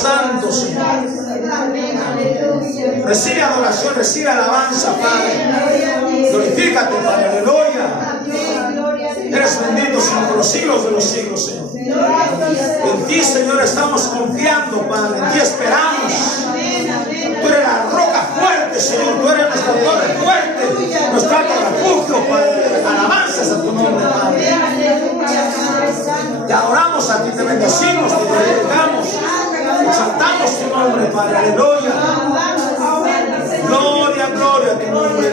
santo, Señor. Recibe adoración, recibe alabanza, Padre. Glorifícate, Padre, aleluya. Eres bendito, Señor, por los siglos de los siglos, Señor. En ti, Señor, estamos confiando, Padre. En ti esperamos. Tú eres la roca fuerte, Señor. Tú eres nuestra torre fuerte, nuestro alto refugio, Padre. Alabanzas a tu nombre, Padre. Te adoramos a ti, te bendecimos, te glorificamos. Exaltamos tu nombre, Padre. Aleluya. Gloria, gloria a tu nombre.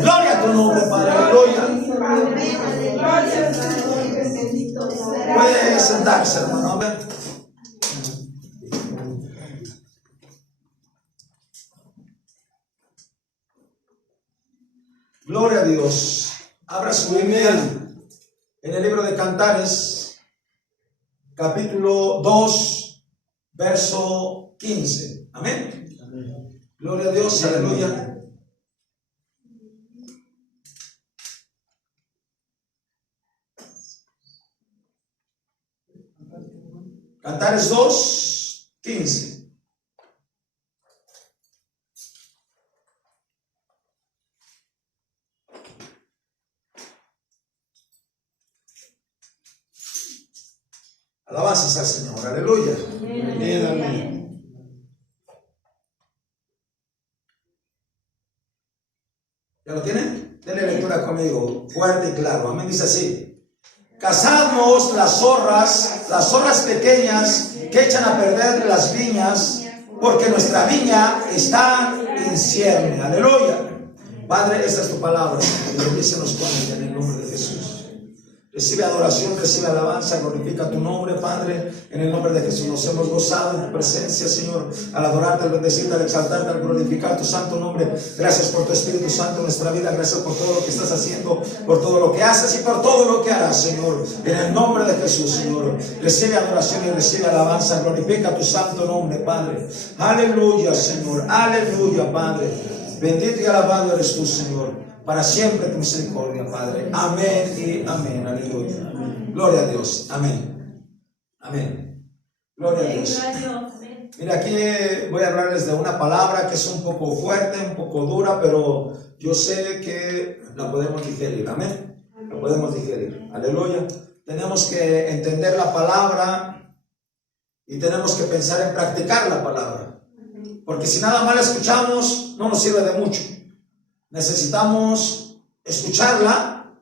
Gloria a tu nombre, Padre. Aleluya. Puede sentarse, hermano. Gloria a Dios. Abra su Biblia en el libro de Cantares, capítulo 2, verso 15. Amén. Gloria a Dios. Aleluya. Cantares 2, 15. Alabanzas al Señor, aleluya. Amén, amén. ¿Ya lo tienen? Denle lectura conmigo, fuerte y claro. Amén, dice así: cazadnos las zorras pequeñas que echan a perder las viñas, porque nuestra viña está en cierne. Aleluya. Padre, esta es tu palabra, bendícenos con ella en el nombre de Jesús. Recibe adoración, recibe alabanza, glorifica tu nombre, Padre, en el nombre de Jesús. Nos hemos gozado en tu presencia, Señor, al adorarte, al bendecirte, al exaltarte, al glorificar tu santo nombre. Gracias por tu Espíritu Santo en nuestra vida, gracias por todo lo que estás haciendo, por todo lo que haces y por todo lo que harás, Señor, en el nombre de Jesús, Señor. Recibe adoración y recibe alabanza, glorifica tu santo nombre, Padre. Aleluya, Señor, aleluya, Padre. Bendito y alabado eres tú, Señor. Para siempre tu misericordia, Padre. Amén y amén. Aleluya. Gloria a Dios. Amén. Amén. Gloria a Dios. Mira, aquí voy a hablarles de una palabra que es un poco fuerte, un poco dura, pero yo sé que la podemos digerir. Amén. La podemos digerir. Aleluya. Tenemos que entender la palabra y tenemos que pensar en practicar la palabra. Porque si nada más la escuchamos, no nos sirve de mucho. Necesitamos escucharla,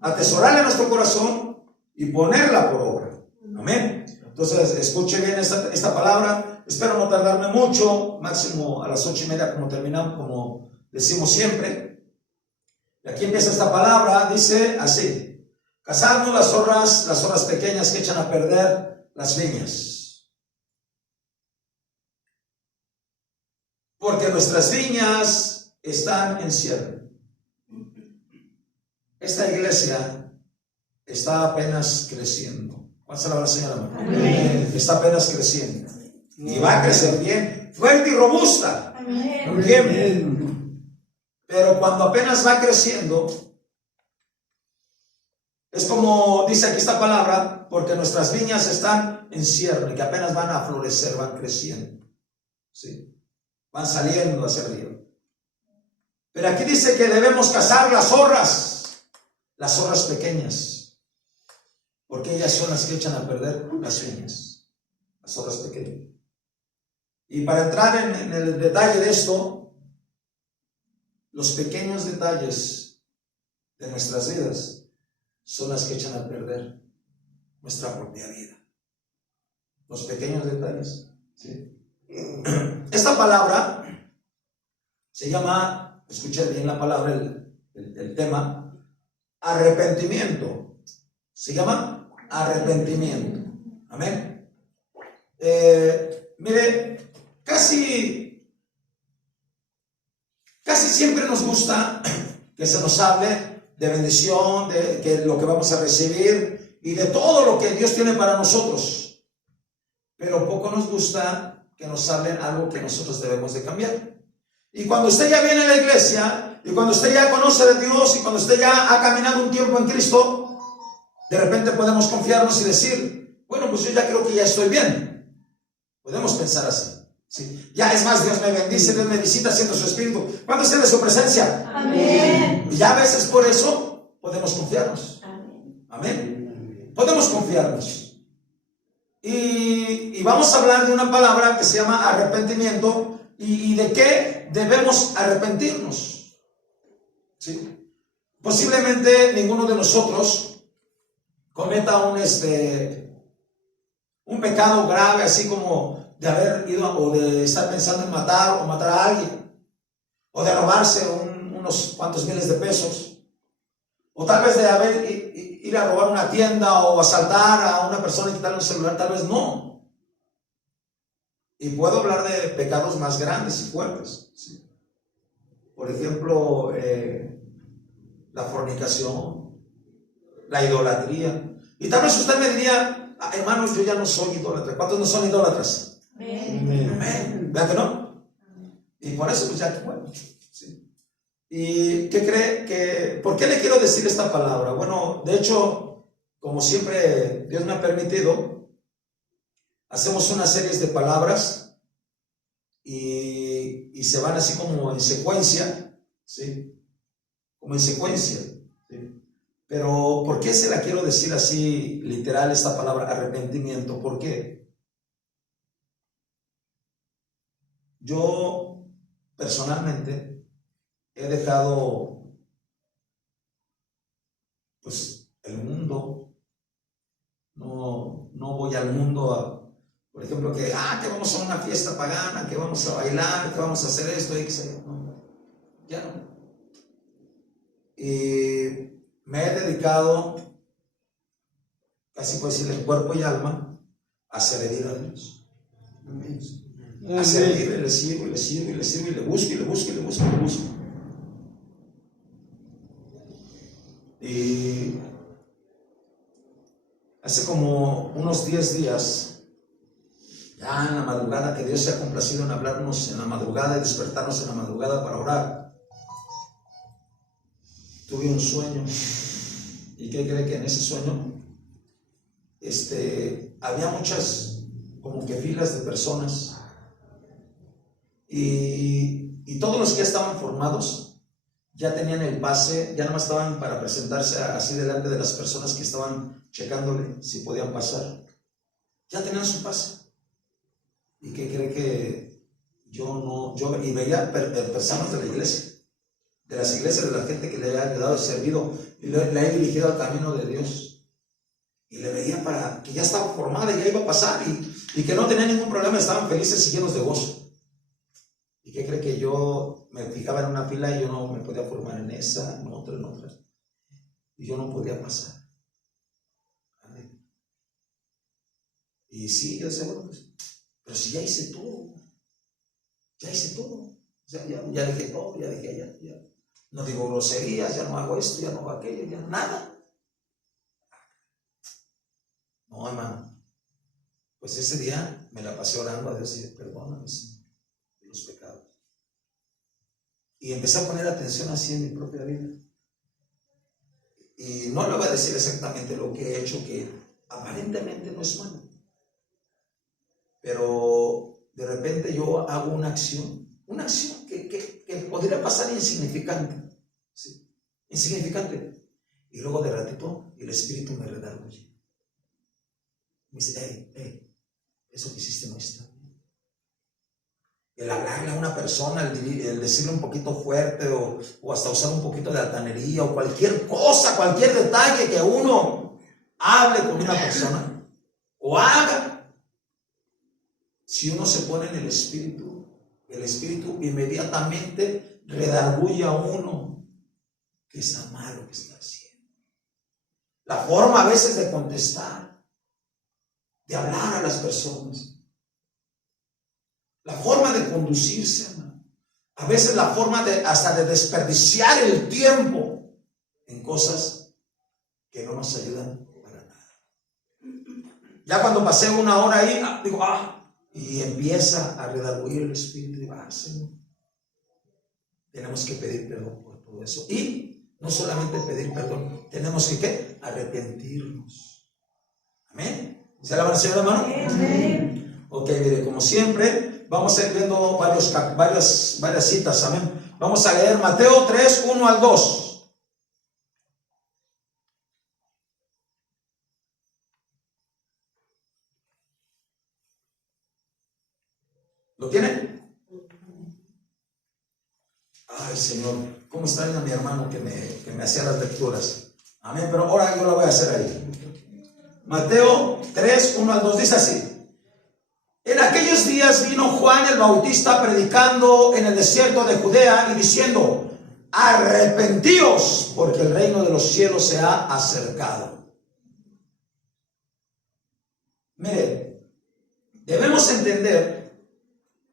atesorarla en nuestro corazón y ponerla por obra. Amén. Entonces, escuche bien esta palabra. Espero no tardarme mucho, máximo a las 8:30 como terminamos, como decimos siempre. Y aquí empieza esta palabra, dice así: cazadnos las zorras pequeñas que echan a perder las viñas. Porque nuestras viñas están en cierre. Esta iglesia está apenas creciendo. ¿Cuál será la señora? Amén. Está apenas creciendo. Y va a crecer bien, fuerte y robusta. Amén. Bien. Pero cuando apenas va creciendo, es como dice aquí esta palabra, porque nuestras viñas están en cierre, que apenas van a florecer, van creciendo. ¿Sí? Van saliendo hacia arriba. Pero aquí dice que debemos cazar las zorras pequeñas, porque ellas son las que echan a perder las viñas, las zorras pequeñas. Y para entrar en el detalle de esto, los pequeños detalles de nuestras vidas son las que echan a perder nuestra propia vida. Los pequeños detalles. ¿Sí? Esta palabra se llama, escuchen bien la palabra, el tema, arrepentimiento. Se llama arrepentimiento. Amén. Mire, casi siempre nos gusta que se nos hable de bendición, de que lo que vamos a recibir y de todo lo que Dios tiene para nosotros. Pero poco nos gusta que nos hablen algo que nosotros debemos de cambiar. Y cuando usted ya viene a la iglesia, y cuando usted ya conoce de Dios, y cuando usted ya ha caminado un tiempo en Cristo, de repente podemos confiarnos y decir: bueno, pues yo ya creo que ya estoy bien. Podemos pensar así. Sí. Ya es más, Dios me bendice, Dios me visita, siento su espíritu. ¿Cuánto sea de su presencia? Amén. Y ya a veces por eso podemos confiarnos. Amén. Podemos confiarnos. Y vamos a hablar de una palabra que se llama arrepentimiento. ¿Y de qué debemos arrepentirnos? ¿Sí? Posiblemente ninguno de nosotros cometa un pecado grave, así como de haber ido o de estar pensando en matar o matar a alguien, o de robarse unos cuantos miles de pesos, o tal vez de ir a robar una tienda o asaltar a una persona y quitarle un celular. Tal vez no. Y puedo hablar de pecados más grandes y fuertes, ¿sí? Por ejemplo, la fornicación, la idolatría. Y tal vez usted me diría, hermano, yo ya no soy idólatra. ¿Cuántos no son idólatras? Amén. Amén. ¿Verdad que no? Y por eso pues ya, bueno, ¿sí? ¿Y qué cree? ¿Por qué le quiero decir esta palabra? Bueno, de hecho, como siempre Dios me ha permitido, hacemos unas series de palabras y se van así como en secuencia, ¿sí? Como en secuencia, ¿sí? Pero ¿por qué se la quiero decir así literal esta palabra arrepentimiento? ¿Por qué? Yo personalmente he dejado pues el mundo. No voy al mundo por ejemplo, que vamos a una fiesta pagana, que vamos a bailar, que vamos a hacer esto y que se... No, ya no. Y me he dedicado, casi puedo decir en cuerpo y alma, a servir a Dios. A servirle, le sirvo, y le sirvo, y le sirvo, y le busco, y le busco, y le busco, y le busco. Y hace como unos 10 días, ya en la madrugada, que Dios se ha complacido en hablarnos en la madrugada y despertarnos en la madrugada para orar, tuve un sueño. ¿Y qué cree? Que en ese sueño había muchas como que filas de personas y todos los que ya estaban formados ya tenían el pase, ya nada más estaban para presentarse así delante de las personas que estaban checándole si podían pasar. Ya tenían su pase. ¿Y qué cree? Que yo y veía personas de la iglesia, de las iglesias, de la gente que le había dado el servido y le he dirigido al camino de Dios, y le veía para que ya estaba formada y ya iba a pasar y que no tenía ningún problema, estaban felices y llenos de gozo. ¿Y qué cree? Que yo me fijaba en una fila y yo no me podía formar en esa, en otra, y yo no podía pasar. Y sí, yo decía, bueno, pues, pero si ya hice todo, o sea, ya dije todo, ya dije, ya no digo groserías, ya no hago esto, ya no hago aquello, ya nada. No, hermano, pues ese día me la pasé orando a Dios y perdóname, Señor, de los pecados. Y empecé a poner atención así en mi propia vida. Y no le voy a decir exactamente lo que he hecho, que aparentemente no es malo, pero de repente yo hago una acción que podría pasar insignificante, ¿sí? Insignificante. Y luego de ratito el Espíritu me redarguye. Me dice, hey, eso que hiciste no está bien. El hablarle a una persona, el decirle un poquito fuerte o hasta usar un poquito de altanería o cualquier cosa, cualquier detalle que uno hable con una persona o haga, si uno se pone en el Espíritu inmediatamente redarguye a uno que está mal lo que está haciendo. La forma a veces de contestar, de hablar a las personas, la forma de conducirse, hermano. A veces la forma hasta de desperdiciar el tiempo en cosas que no nos ayudan para nada. Ya cuando pasé una hora ahí, digo, y empieza a redarguir el Espíritu y digo, Señor, tenemos que pedir perdón por todo eso. Y no solamente pedir perdón, tenemos que ¿qué? Arrepentirnos. Amén. ¿Se alaban al Señor, hermano? Amén. Ok, mire, como siempre, vamos a ir viendo varias citas, amén. Vamos a leer Mateo 3, 1 al 2. ¿Lo tienen? Ay, Señor, cómo extraño a mi hermano que me hacía las lecturas. Amén, pero ahora yo lo voy a hacer ahí. Mateo 3, 1 al 2 dice así: en aquellos días vino Juan el Bautista predicando en el desierto de Judea y diciendo: arrepentíos, porque el reino de los cielos se ha acercado. Mire, debemos entender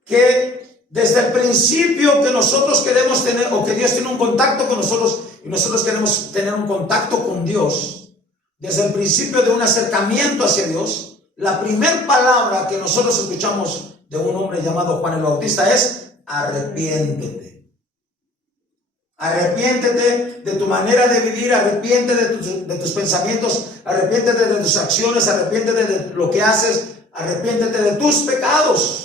que desde el principio que nosotros queremos tener, o que Dios tiene un contacto con nosotros y nosotros queremos tener un contacto con Dios, desde el principio de un acercamiento hacia Dios, la primera palabra que nosotros escuchamos de un hombre llamado Juan el Bautista es: arrepiéntete. Arrepiéntete de tu manera de vivir, arrepiéntete de tus pensamientos, arrepiéntete de tus acciones, arrepiéntete de lo que haces, arrepiéntete de tus pecados.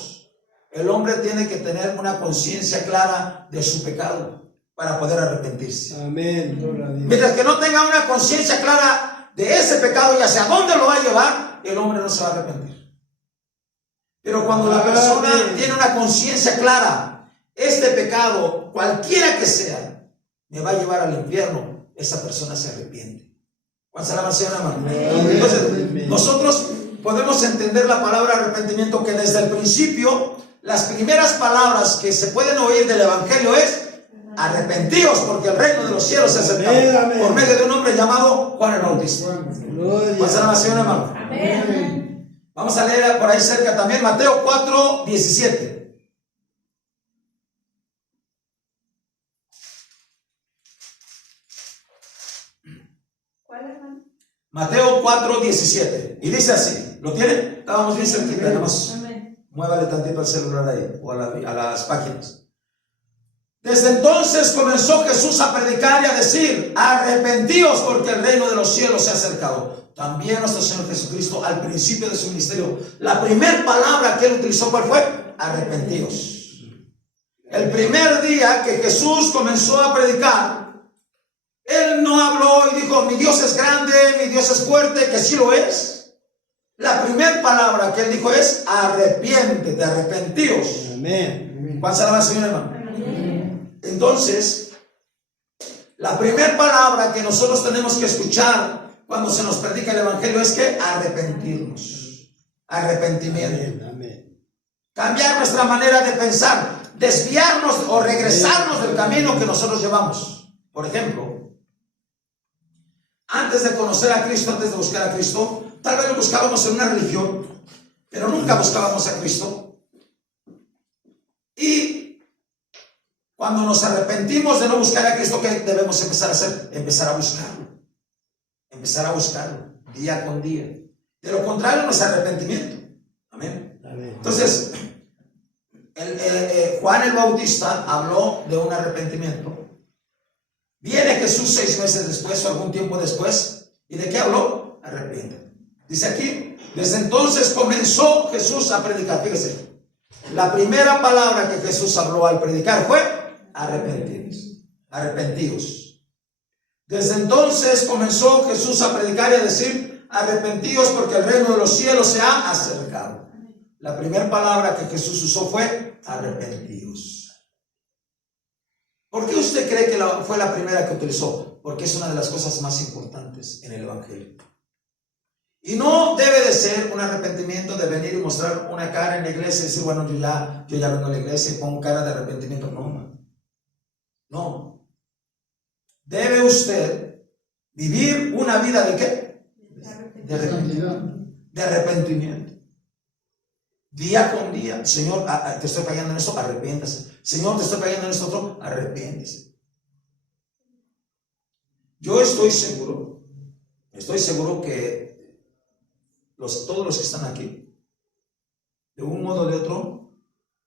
El hombre tiene que tener una conciencia clara de su pecado para poder arrepentirse. Amén. Mientras que no tenga una conciencia clara de ese pecado y hacia dónde lo va a llevar, el hombre no se va a arrepentir. Pero cuando la persona tiene una conciencia clara, este pecado, cualquiera que sea, me va a llevar al infierno, esa persona se arrepiente. ¿Cuál será la Señor, hermano? Entonces, nosotros podemos entender la palabra arrepentimiento, que desde el principio, las primeras palabras que se pueden oír del Evangelio es: arrepentíos, porque el reino de los cielos se ha acercado, por medio de un hombre llamado Juan el Bautista. ¿Cuál será la Señor, hermano? Amén. Vamos a leer por ahí cerca también Mateo 4, 17. ¿Cuál, hermano? Mateo 4, 17. Y dice así, ¿lo tienen? Estábamos bien cerquita, nada más. Amén. Muévale tantito al celular ahí, o a las páginas. Desde entonces comenzó Jesús a predicar y a decir: arrepentíos, porque el reino de los cielos se ha acercado. También nuestro Señor Jesucristo, al principio de su ministerio, la primera palabra que él utilizó, ¿cuál fue? Arrepentíos. El primer día que Jesús comenzó a predicar, él no habló y dijo: mi Dios es grande, mi Dios es fuerte, que sí lo es. La primera palabra que él dijo es: arrepiéntete, arrepentíos. Amén. ¿Cuál será la Señora, hermano? Amén. Entonces, la primera palabra que nosotros tenemos que escuchar cuando se nos predica el Evangelio es que arrepentirnos. Arrepentimiento. Amén. Cambiar nuestra manera de pensar, desviarnos o regresarnos del camino que nosotros llevamos. Por ejemplo, antes de conocer a Cristo, antes de buscar a Cristo, tal vez lo buscábamos en una religión, pero nunca buscábamos a Cristo. Y cuando nos arrepentimos de no buscar a Cristo, ¿qué debemos empezar a hacer? Empezar a buscarlo. Empezar a buscarlo, día con día. De lo contrario, no es arrepentimiento. Amén. Amén. Entonces, Juan el Bautista habló de un arrepentimiento. Viene Jesús 6 meses después o algún tiempo después. ¿Y de qué habló? Arrepiéntete. Dice aquí: desde entonces comenzó Jesús a predicar. Fíjese, la primera palabra que Jesús habló al predicar fue: arrepentíos. Arrepentíos. Desde entonces comenzó Jesús a predicar y a decir: arrepentíos, porque el reino de los cielos se ha acercado. La primera palabra que Jesús usó fue: arrepentíos. ¿Por qué usted cree que fue la primera que utilizó? Porque es una de las cosas más importantes en el Evangelio. Y no debe de ser un arrepentimiento de venir y mostrar una cara en la iglesia y decir: bueno, yo ya vengo a la iglesia y pongo cara de arrepentimiento. No. Debe usted vivir una vida ¿de qué? De arrepentimiento. Día con día: Señor, te estoy fallando en esto, arrepiéntase. Señor, te estoy fallando en esto otro, arrepiéntese. Yo estoy seguro que todos los que están aquí, de un modo o de otro,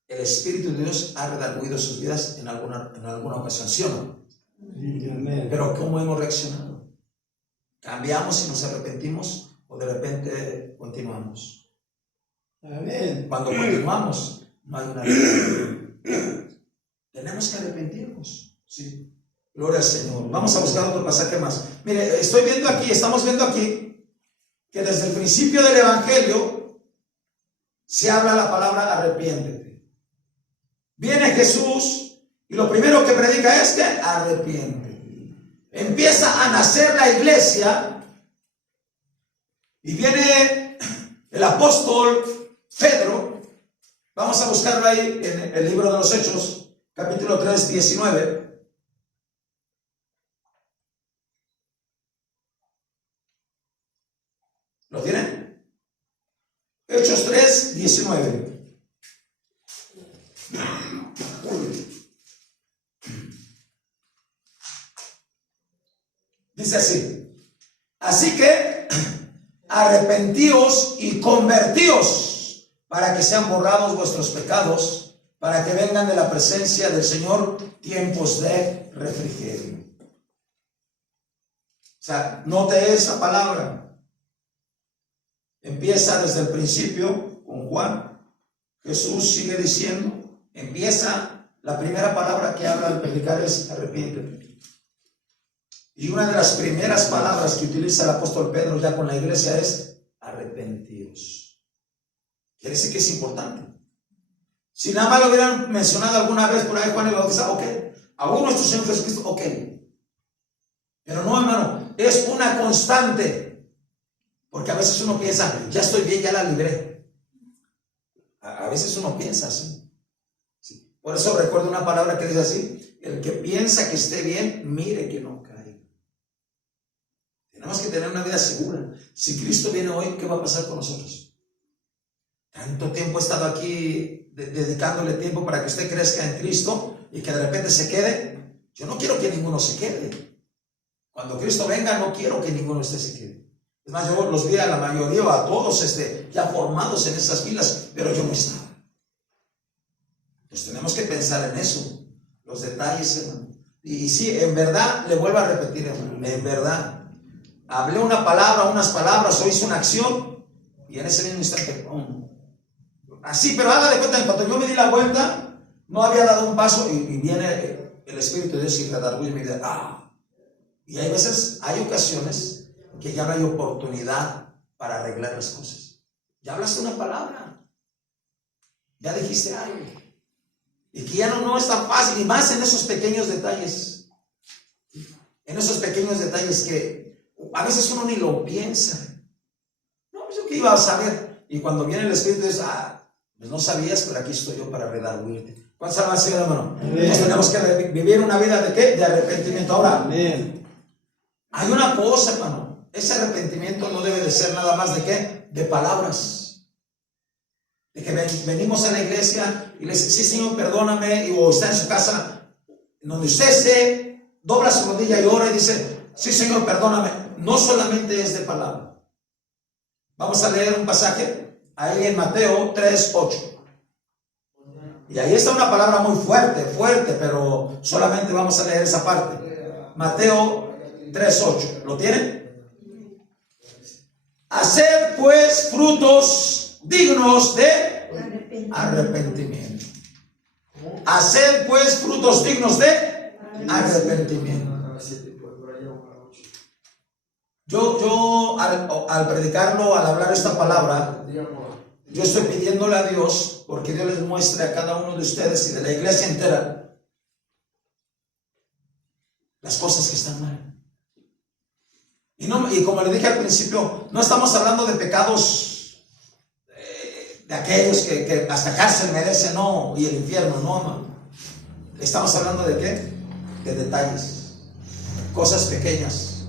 el Espíritu de Dios ha redarguido sus vidas en alguna ocasión, ¿sí o no? Amén. Pero ¿cómo hemos reaccionado? ¿Cambiamos y nos arrepentimos? o de repente continuamos. Amén. Cuando continuamos, no hay una arrepentimiento. Tenemos que arrepentirnos. Sí. Gloria al Señor. Vamos a buscar otro pasaje más. Mire, estamos viendo aquí que desde el principio del Evangelio se habla la palabra arrepiéntete. Viene Jesús y lo primero que predica es que arrepiéntete. Empieza a nacer la iglesia y viene el apóstol Pedro. Vamos a buscarlo ahí en el libro de los Hechos, capítulo 3, 19. ¿Lo tienen? Hechos 3, 19. Dice así: así que arrepentíos y convertíos para que sean borrados vuestros pecados, para que vengan de la presencia del Señor tiempos de refrigerio. O sea, note esa palabra. Empieza desde el principio con Juan. Jesús sigue diciendo, empieza, la primera palabra que habla al predicar es arrepiéntete. Y una de las primeras palabras que utiliza el apóstol Pedro ya con la iglesia es arrepentidos. Quiere decir que es importante. Si nada más lo hubieran mencionado alguna vez por ahí Juan el Bautista, ok. Aún nuestro Señor Jesucristo, ok. Pero no, hermano, es una constante. Porque a veces uno piensa, ya estoy bien, ya la libré. A veces uno piensa así. Sí. Por eso recuerdo una palabra que dice así: el que piensa que esté bien, mire que no caiga. Tenemos que tener una vida segura. Si Cristo viene hoy, ¿qué va a pasar con nosotros? Tanto tiempo he estado aquí dedicándole tiempo para que usted crezca en Cristo y que de repente se quede. Yo no quiero que ninguno se quede. Cuando Cristo venga, no quiero que ninguno de ustedes se quede. Es más, yo los vi a la mayoría, a todos ya formados en esas filas, pero yo no estaba. Pues tenemos que pensar en eso, los detalles, hermano. Y sí, en verdad, le vuelvo a repetir, hermano, en verdad, hablé una palabra, unas palabras, o hice una acción, y en ese mismo instante, así, pero haga de cuenta, en cuanto yo me di la vuelta, no había dado un paso, y viene el Espíritu de Dios y redarguye y me dice, y hay veces, hay ocasiones que ya no hay oportunidad para arreglar las cosas. Ya hablaste una palabra, ya dijiste algo, y que ya no es tan fácil, y más en esos pequeños detalles, que a veces uno ni lo piensa. No, pues yo qué iba a saber, y cuando viene el Espíritu dice, pues no sabías, pero aquí estoy yo para redarguirte. ¿Cuántos almas siguen, hermano? Entonces tenemos que vivir una vida de ¿qué? De arrepentimiento. Ahora, amén. Hay una cosa, hermano. Ese arrepentimiento no debe de ser nada más de ¿qué? De palabras. De que venimos a la iglesia y le dice, sí, Señor, perdóname, o está en su casa, donde usted se dobla su rodilla y ora y dice, sí, Señor, perdóname. No solamente es de palabra. Vamos a leer un pasaje ahí en Mateo 3:8. Y ahí está una palabra muy fuerte, pero solamente vamos a leer esa parte. Mateo 3:8. ¿Lo tienen? Haced pues frutos dignos de arrepentimiento. Haced pues frutos dignos de arrepentimiento. Yo al predicarlo, al hablar esta palabra, yo estoy pidiéndole a Dios, porque Dios les muestre a cada uno de ustedes y de la iglesia entera las cosas que están mal. Y como le dije al principio, no estamos hablando de pecados de aquellos que hasta cárcel merecen, no, y el infierno, no, hermano. Estamos hablando de ¿qué? De detalles, cosas pequeñas,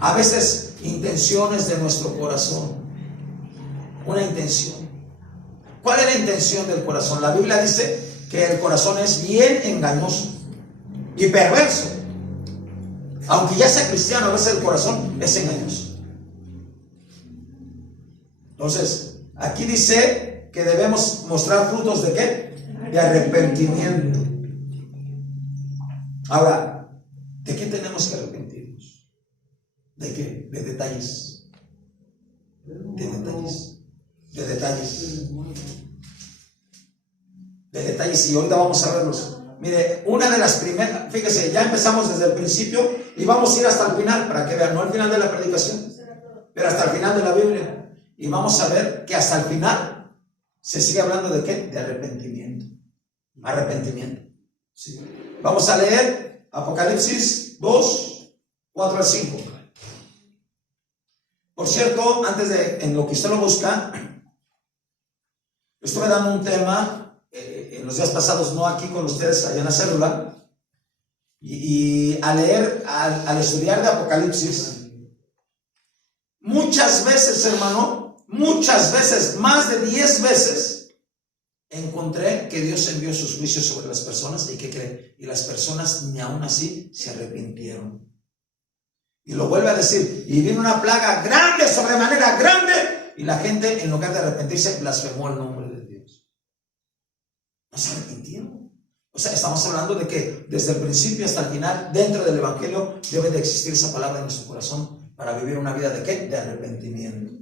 a veces intenciones de nuestro corazón. Una intención. ¿Cuál es la intención del corazón? La Biblia dice que el corazón es bien engañoso y perverso. Aunque ya sea cristiano, a veces el corazón es engañoso. Entonces, aquí dice que debemos mostrar frutos ¿de qué? De arrepentimiento. Ahora, ¿de qué tenemos que arrepentirnos? ¿De qué? De detalles. de detalles. De detalles. De detalles. Y ahorita vamos a verlos. Mire, una de las primeras, fíjese, ya empezamos desde el principio y vamos a ir hasta el final, para que vean, no al final de la predicación, pero hasta el final de la Biblia. Y vamos a ver que hasta el final se sigue hablando de ¿qué? De arrepentimiento. Arrepentimiento. Sí. Vamos a leer Apocalipsis 2, 4 al 5. Por cierto, antes de, en lo que usted lo busca, estuve dando un tema en los días pasados, no aquí con ustedes, allá en la célula, y al leer, al estudiar de Apocalipsis, muchas veces, hermano, muchas veces, más de 10 veces, encontré que Dios envió sus juicios sobre las personas y que creen, y las personas ni aún así se arrepintieron. Y lo vuelve a decir, y vino una plaga grande, sobremanera grande, y la gente, en lugar de arrepentirse, blasfemó el nombre de Dios. No se arrepintieron. O sea, estamos hablando de que desde el principio hasta el final, dentro del Evangelio, debe de existir esa palabra en nuestro corazón para vivir una vida de ¿qué? De arrepentimiento.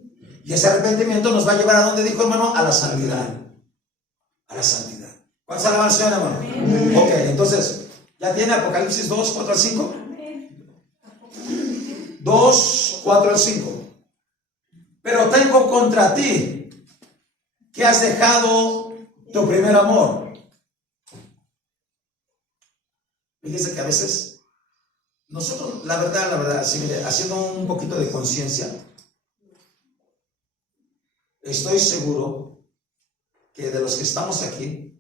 Y ese arrepentimiento nos va a llevar a donde dijo, hermano, a la santidad. A la santidad. ¿Cuántos alaban al Señor, hermano? Amén. Ok, entonces, ¿ya tiene Apocalipsis 2, 4 al 5? 2, 4 al 5. Pero tengo contra ti que has dejado tu primer amor. Fíjese que a veces nosotros, la verdad, así, mire, haciendo un poquito de conciencia, estoy seguro que de los que estamos aquí,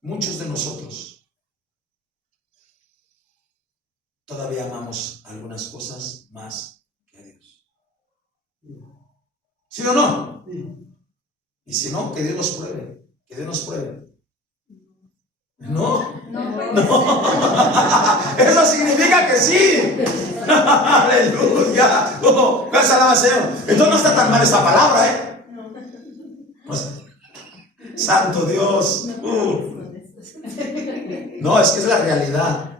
muchos de nosotros todavía amamos algunas cosas más que a Dios. ¿Sí o no? Y si no, que Dios nos pruebe. Que Dios nos pruebe. ¿No? No. Eso significa que sí. Aleluya. ¿Cuál alaba Señor? Entonces no está tan mal esta palabra, ¿eh? Pues, santo Dios. No, es que es la realidad.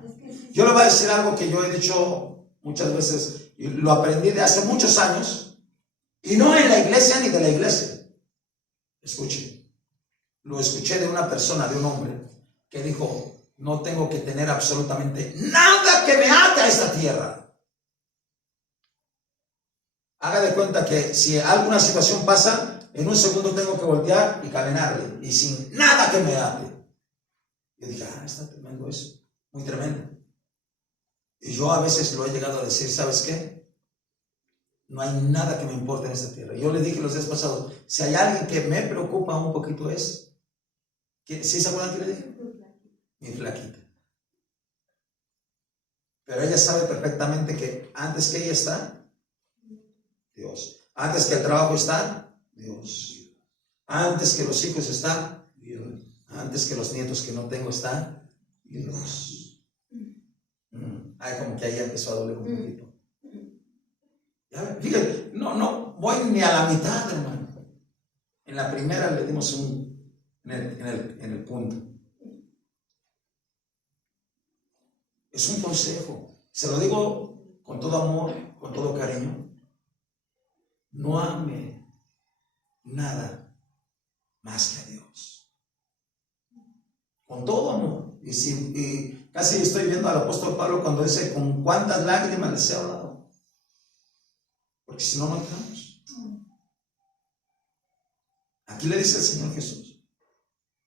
Yo le voy a decir algo que yo he dicho muchas veces y lo aprendí de hace muchos años, y no en la iglesia ni de la iglesia. Escuche, lo escuché de una persona, de un hombre que dijo, no tengo que tener absolutamente nada que me ate a esta tierra. Haga de cuenta que si alguna situación pasa, en un segundo tengo que voltear y caminarle, y sin nada que me ate. Yo dije, está tremendo eso, muy tremendo. Y yo a veces lo he llegado a decir, ¿sabes qué? No hay nada que me importe en esta tierra. Yo le dije los días pasados, si hay alguien que me preocupa un poquito es, ¿sí se acuerdan que le dije? Mi flaquita. Pero ella sabe perfectamente que antes que ella está, Dios. Antes que el trabajo está, Dios. Antes que los hijos están, Dios. Antes que los nietos que no tengo están, Dios. Ay, como que ahí empezó a doler un poquito. Ya, fíjate, no voy ni a la mitad, hermano. En la primera le dimos en el punto. Es un consejo. Se lo digo con todo amor, con todo cariño. No ame nada más que a Dios. Con todo amor. Y casi estoy viendo al apóstol Pablo cuando dice, con cuántas lágrimas les he hablado. Porque si no, no entramos. Aquí le dice el Señor Jesús,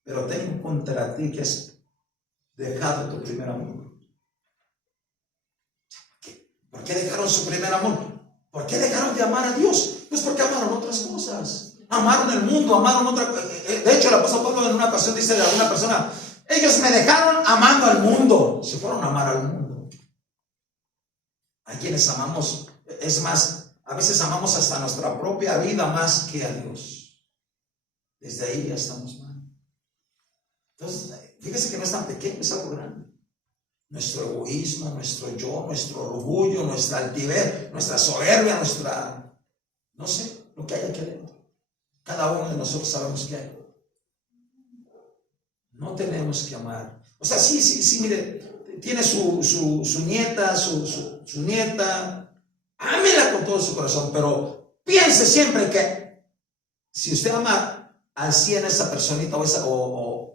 pero tengo contra ti que has dejado tu primer amor. ¿Por qué dejaron su primer amor? ¿Por qué dejaron de amar a Dios? Pues porque amaron otras cosas. Amaron el mundo, amaron otra cosa. De hecho, el apóstol Pablo en una ocasión dice de alguna persona, ellos me dejaron amando al mundo. Se fueron a amar al mundo. Hay quienes amamos, es más, a veces amamos hasta nuestra propia vida más que a Dios. Desde ahí ya estamos mal. Entonces, fíjese que no es tan pequeño, es algo grande. Nuestro egoísmo, nuestro yo, nuestro orgullo, nuestra altivez, nuestra soberbia, no sé, lo que hay aquí adentro. Cada uno de nosotros sabemos que hay. No tenemos que amar. O sea, sí, mire, tiene su nieta, su nieta, ámela con todo su corazón, pero piense siempre que si usted ama al 100 a esa personita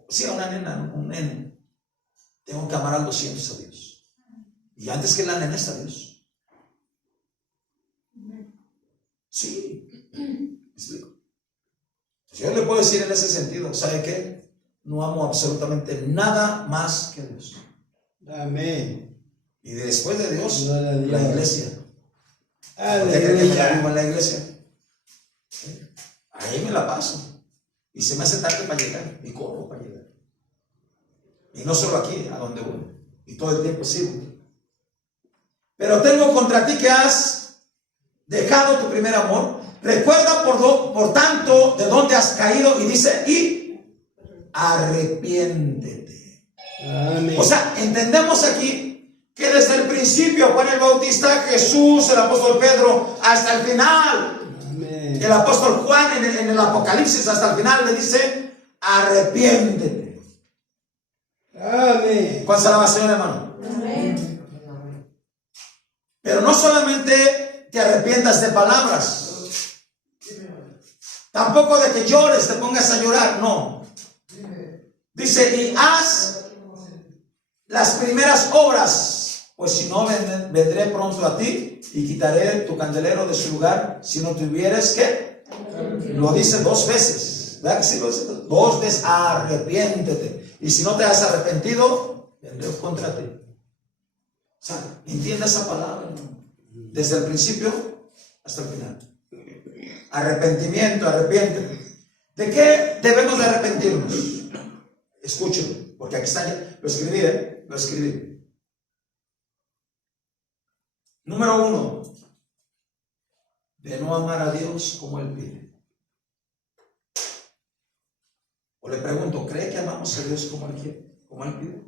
si a una nena, un nene, tengo que amar al 200 a Dios. Y antes que la nena está Dios. Sí, ¿me explico? Yo le puedo decir en ese sentido, ¿sabe qué? No amo absolutamente nada más que a Dios. Amén. Y después de Dios, Gloria a Dios. la iglesia. ¿Por qué cree que me la vivo Aleluya. en la iglesia? Ahí me la paso. Y se me hace tarde para llegar. Y corro para llegar. Y no solo aquí, a donde voy. Y todo el tiempo sirvo. Pero tengo contra ti que has dejado tu primer amor. Recuerda por tanto de dónde has caído. Y dice, y arrepiéntete. Amén. O sea, entendemos aquí que desde el principio Juan el Bautista, Jesús, el apóstol Pedro, hasta el final, Amén. el apóstol Juan en el Apocalipsis hasta el final le dice, arrepiéntete. Amén. ¿Cuál será la Señor, hermano? Amén. Pero no solamente te arrepientas de palabras, tampoco de que llores, te pongas a llorar, no. Dice, y haz las primeras obras, pues si no vendré pronto a ti y quitaré tu candelero de su lugar, si no tuvieres que, lo dice 2 veces, ¿verdad que sí lo dice? 2 veces, arrepiéntete, y si no te has arrepentido, vendré contra ti. O sea, entiende esa palabra, ¿no? Desde el principio hasta el final. Arrepentimiento, arrepiéntete. ¿De qué debemos de arrepentirnos? Escúchenlo, porque aquí está, lo escribí, lo escribí. Número 1, de no amar a Dios como Él pide. O le pregunto, ¿cree que amamos a Dios como Él quiere? ¿Como Él pide?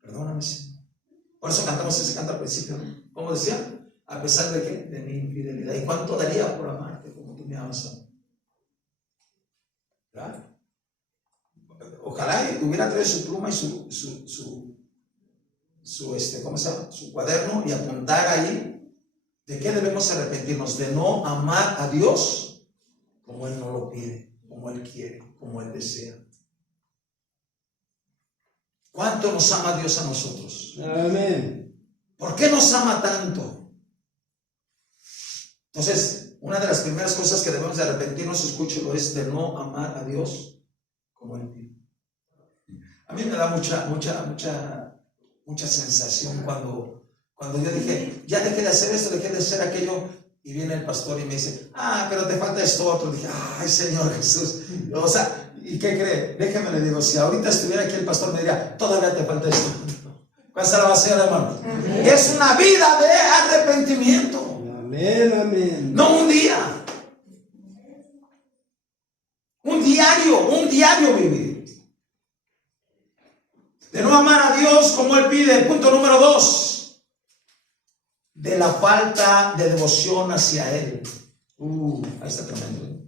Perdóname, Señor. Por eso cantamos ese canto al principio, ¿no? ¿Cómo decía? ¿A pesar de qué? De mi infidelidad. ¿Y cuánto daría por amarte como tú me amas a mí? ¿Verdad? Ojalá hubiera traído su pluma y ¿cómo se llama? Su cuaderno y apuntar ahí de qué debemos arrepentirnos, de no amar a Dios como Él no lo pide, como Él quiere, como Él desea. ¿Cuánto nos ama Dios a nosotros? Amén. ¿Por qué nos ama tanto? Entonces, una de las primeras cosas que debemos de arrepentirnos, escúchelo, es de no amar a Dios como Él pide. A mí me da mucha sensación cuando yo dije, ya dejé de hacer esto, dejé de hacer aquello, y viene el pastor y me dice, pero te falta esto otro. Dije, ay, Señor Jesús. O sea, ¿y qué cree? Déjeme le digo, si ahorita estuviera aquí el pastor me diría, todavía te falta esto. ¿Cuál será la Señor, hermano? Amén. Es una vida de arrepentimiento. Amén. Amén. No un día. Un diario vivir. De no amar a Dios como Él pide. Punto número 2. De la falta de devoción hacia Él. Ahí está tremendo.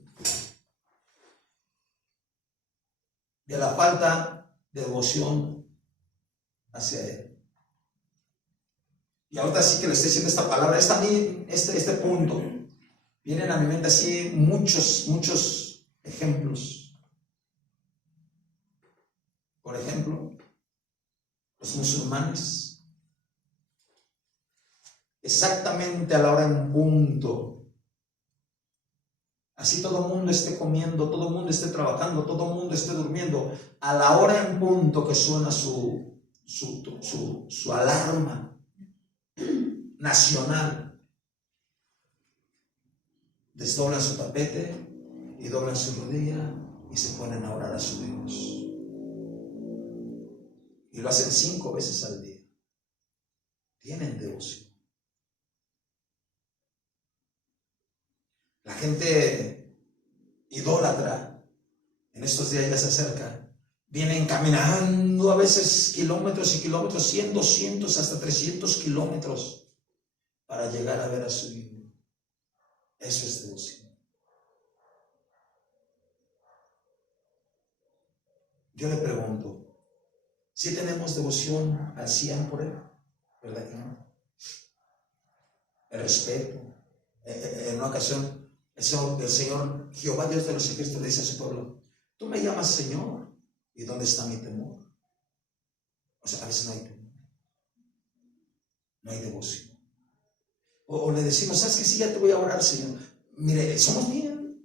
De la falta de devoción hacia Él. Y ahorita sí que le estoy diciendo esta palabra, este punto. Vienen a mi mente así muchos ejemplos. Por ejemplo, los musulmanes, exactamente a la hora en punto, así todo el mundo esté comiendo, todo el mundo esté trabajando, todo el mundo esté durmiendo, a la hora en punto que suena su alarma nacional, desdoblan su tapete y doblan su rodilla y se ponen a orar a su Dios. Y lo hacen 5 veces al día. Tienen devoción. La gente idólatra en estos días ya se acerca. Vienen caminando a veces kilómetros y kilómetros, 100, 200, hasta 300 kilómetros para llegar a ver a su Dios. Eso es devoción. Yo le pregunto, ¿si tenemos devoción al 100 por Él? ¿Verdad que no? El respeto, En una ocasión, el Señor Jehová Dios de los ejércitos le dice a su pueblo: tú me llamas Señor, ¿y dónde está mi temor? O sea, a veces no hay temor, no hay devoción. O le decimos: ¿sabes qué? Sí, ya te voy a orar, Señor. Mire, somos bien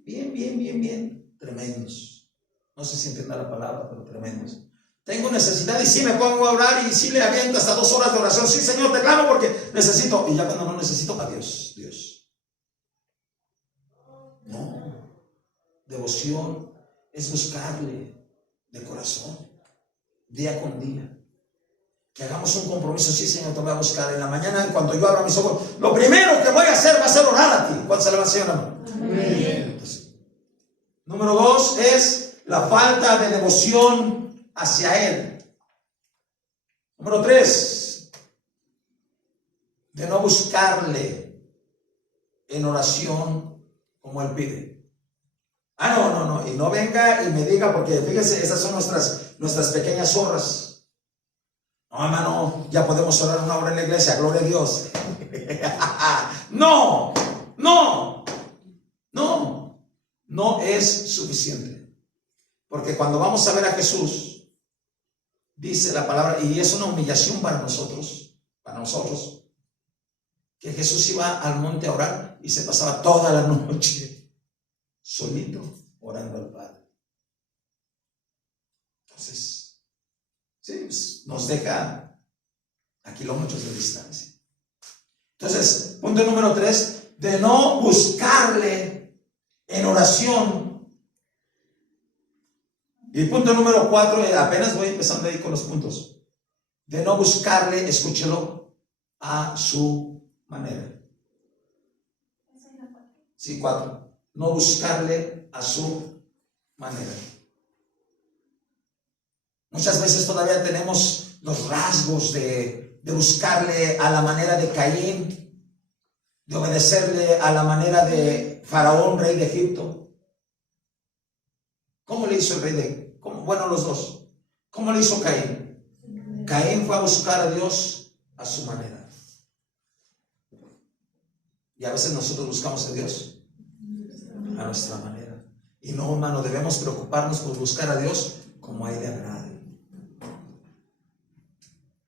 tremendos. No sé si entienda la palabra, pero tremendos. Tengo necesidad y sí me pongo a orar y sí le aviento hasta 2 horas de oración. Sí, Señor, te clamo porque necesito. Y ya cuando no necesito, adiós, Dios. No. Devoción es buscarle de corazón, día con día. Que hagamos un compromiso. Sí, Señor, te voy a buscar. En la mañana, en cuanto yo abra mis ojos, lo primero que voy a hacer va a ser orar a ti. ¿Cuánto se le va a hacer, hermano? Amén. Número 2 es la falta de devoción hacia Él. Número 3, de no buscarle en oración como Él pide. No. Y no venga y me diga, porque fíjese, esas son nuestras pequeñas zorras. No, hermano, ya podemos orar 1 hora en la iglesia, gloria a Dios. No es suficiente. Porque cuando vamos a ver a Jesús, dice la palabra, y es una humillación para nosotros, que Jesús iba al monte a orar y se pasaba toda la noche solito orando al Padre. Entonces, sí, pues, nos deja a kilómetros de distancia. Entonces, punto número 3, de no buscarle en oración. Y punto número 4, apenas voy empezando ahí con los puntos, de no buscarle, escúchelo, a su manera. Sí, 4. No buscarle a su manera. Muchas veces todavía tenemos los rasgos de buscarle a la manera de Caín, de obedecerle a la manera de Faraón, rey de Egipto. ¿Cómo le hizo el rey de? Bueno, los dos. ¿Cómo le hizo Caín? Caín fue a buscar a Dios a su manera. Y a veces nosotros buscamos a Dios a nuestra manera. Y no, hermano, debemos preocuparnos por buscar a Dios como a Él le agrade.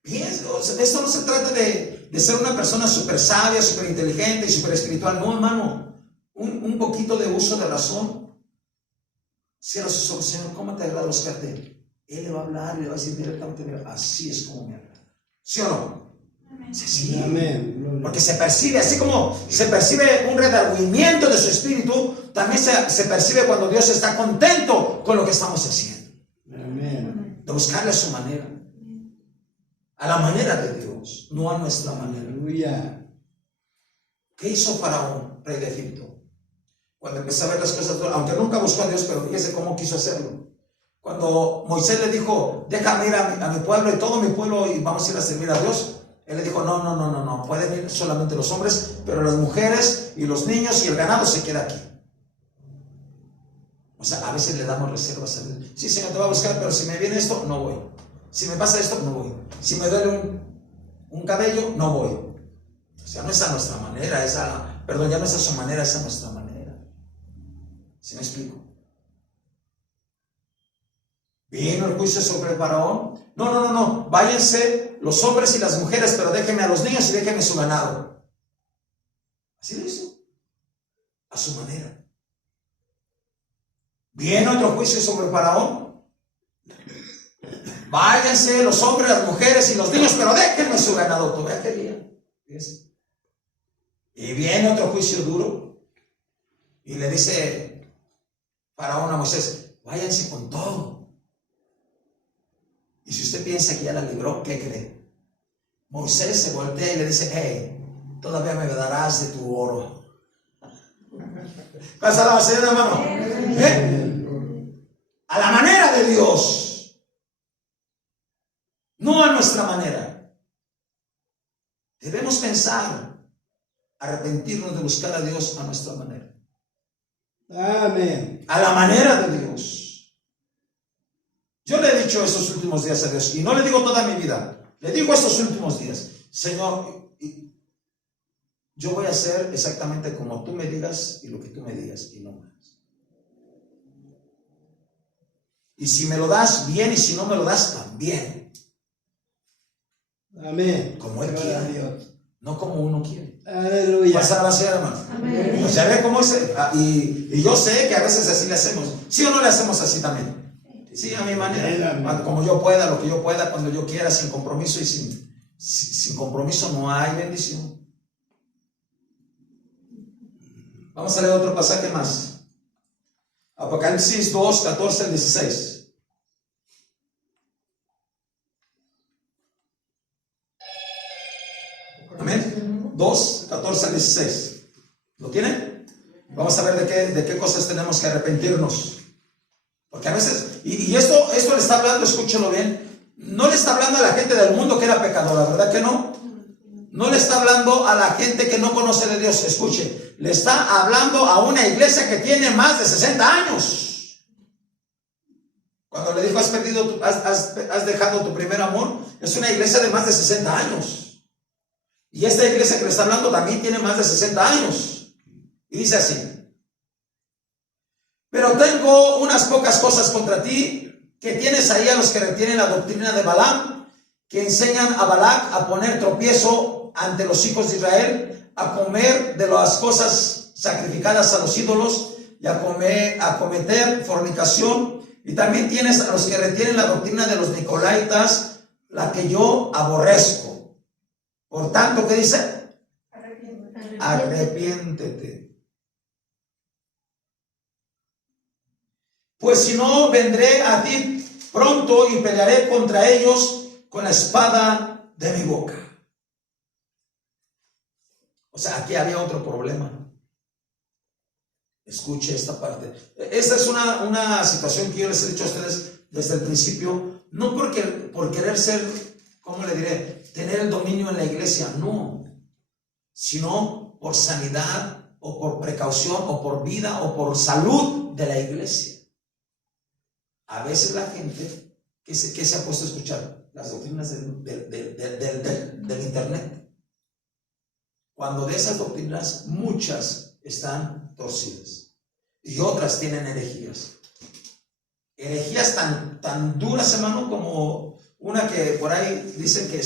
Bien, esto no se trata de ser una persona súper sabia, súper inteligente y súper espiritual. No, hermano, un poquito de uso de razón. Cierra sus ojos: Señor, ¿cómo te agrada buscarte? Él le va a hablar y le va a decir directamente: mira, así es como me agrada. ¿Sí o no? Sí. Amén. Porque se percibe, así como se percibe un redargüimiento de su espíritu, también se percibe cuando Dios está contento con lo que estamos haciendo. Amén. De buscarle a su manera, a la manera de Dios, no a nuestra manera. Aleluya. ¿Qué hizo Faraón, rey de Egipto? Cuando empezó a ver las cosas, aunque nunca buscó a Dios, pero fíjese cómo quiso hacerlo. Cuando Moisés le dijo: déjame ir a mi pueblo y todo mi pueblo y vamos a ir a servir a Dios, él le dijo: no, pueden ir solamente los hombres, pero las mujeres y los niños y el ganado se queda aquí. O sea, a veces le damos reservas a Dios. Sí, Señor, te voy a buscar, pero si me viene esto, no voy. Si me pasa esto, no voy. Si me duele un cabello, no voy. O sea, no es a nuestra manera, ya no es a su manera, es a nuestra manera. ¿Sí me explico? ¿Vino el juicio sobre el Faraón? No. Váyanse los hombres y las mujeres, pero déjenme a los niños y déjenme su ganado. Así lo hizo. A su manera. ¿Viene otro juicio sobre el Faraón? Váyanse los hombres, las mujeres y los niños, pero déjenme su ganado. Todavía quería. Fíjense. Y viene otro juicio duro. Y le dice Faraón a Moisés: váyanse con todo. Y si usted piensa que ya la libró, ¿qué cree? Moisés se voltea y le dice: hey, todavía me darás de tu oro. Pásala a hacer, hermano. A la manera de Dios, no a nuestra manera. Debemos pensar, arrepentirnos de buscar a Dios a nuestra manera. Amén. A la manera de Dios. Yo le he dicho estos últimos días a Dios, y no le digo toda mi vida, le digo estos últimos días: Señor, yo voy a hacer exactamente como tú me digas y lo que tú me digas y no más. Y si me lo das, bien, y si no me lo das, también. Amén. Como Él Gloria a quiere, Dios. no como uno quiere. Aleluya. Pasar a vaciar, hermano. Amén. O sea, ve cómo es. Y yo sé que a veces así le hacemos. ¿Sí o no le hacemos así también? Sí, a mi manera. Como yo pueda, lo que yo pueda, cuando yo quiera, sin compromiso. Y sin compromiso no hay bendición. Vamos a leer otro pasaje más. Apocalipsis 2, 14 al 16. Amén. 2, 14 al 16. ¿Lo tienen? Vamos a ver de qué cosas tenemos que arrepentirnos. Porque a veces, y esto le está hablando, escúchelo bien, no le está hablando a la gente del mundo que era pecadora, ¿verdad que no? No le está hablando a la gente que no conoce de Dios, escuche, le está hablando a una iglesia que tiene más de 60 años. Cuando le dijo, has dejado tu primer amor, es una iglesia de más de 60 años. Y esta iglesia que le está hablando también tiene más de 60 años. Y dice así: pero tengo unas pocas cosas contra ti, que tienes ahí a los que retienen la doctrina de Balaam, que enseñan a Balac a poner tropiezo ante los hijos de Israel, a comer de las cosas sacrificadas a los ídolos y a cometer fornicación. Y también tienes a los que retienen la doctrina de los nicolaitas, la que yo aborrezco. Por tanto, ¿qué dice? Arrepiéntete. Pues si no, vendré a ti pronto y pelearé contra ellos con la espada de mi boca. O sea, aquí había otro problema. Escuche esta parte. Esta es una situación que yo les he dicho a ustedes desde el principio, no por querer ser, ¿cómo le diré?, tener el dominio en la iglesia, no, sino por sanidad o por precaución o por vida o por salud de la iglesia. A veces la gente que se ha puesto a escuchar las doctrinas del internet, cuando de esas doctrinas muchas están torcidas y otras tienen herejías tan duras, hermano, como una que por ahí dicen que